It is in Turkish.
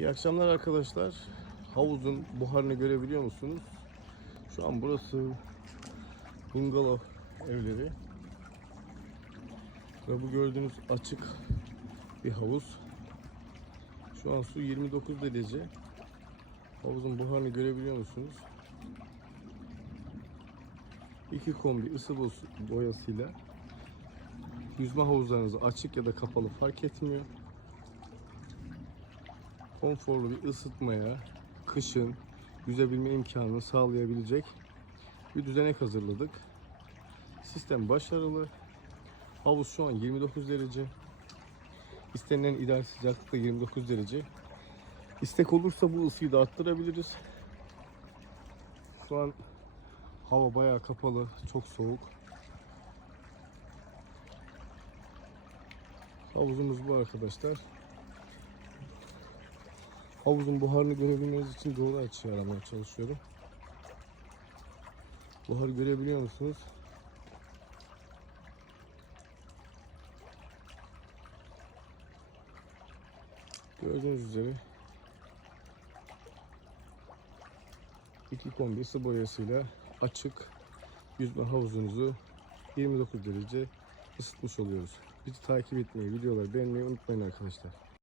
İyi akşamlar arkadaşlar. Havuzun buharını görebiliyor musunuz? Şu an burası bungalov evleri. Ve bu gördüğünüz açık bir havuz. Şu an su 29 derece. Havuzun buharını görebiliyor musunuz? İki kombi ısı boyasıyla yüzme havuzlarınızı açık ya da kapalı fark etmiyor konforlu bir ısıtmaya, kışın yüzebilme imkanını sağlayabilecek bir düzenek hazırladık. Sistem başarılı. Havuz şu an 29 derece. İstenilen ideal sıcaklık da 29 derece. İstek olursa bu ısıyı da arttırabiliriz. Şu an hava bayağı kapalı, çok soğuk. Havuzumuz bu arkadaşlar. Havuzun buharını görebilmeniz için doğru açıyı aramaya çalışıyorum. Buharı görebiliyor musunuz? Gördüğünüz üzere iki kombi ısı boyasıyla açık yüzme havuzunuzu 29 derece ısıtmış oluyoruz. Bizi takip etmeyi, videoları beğenmeyi unutmayın arkadaşlar.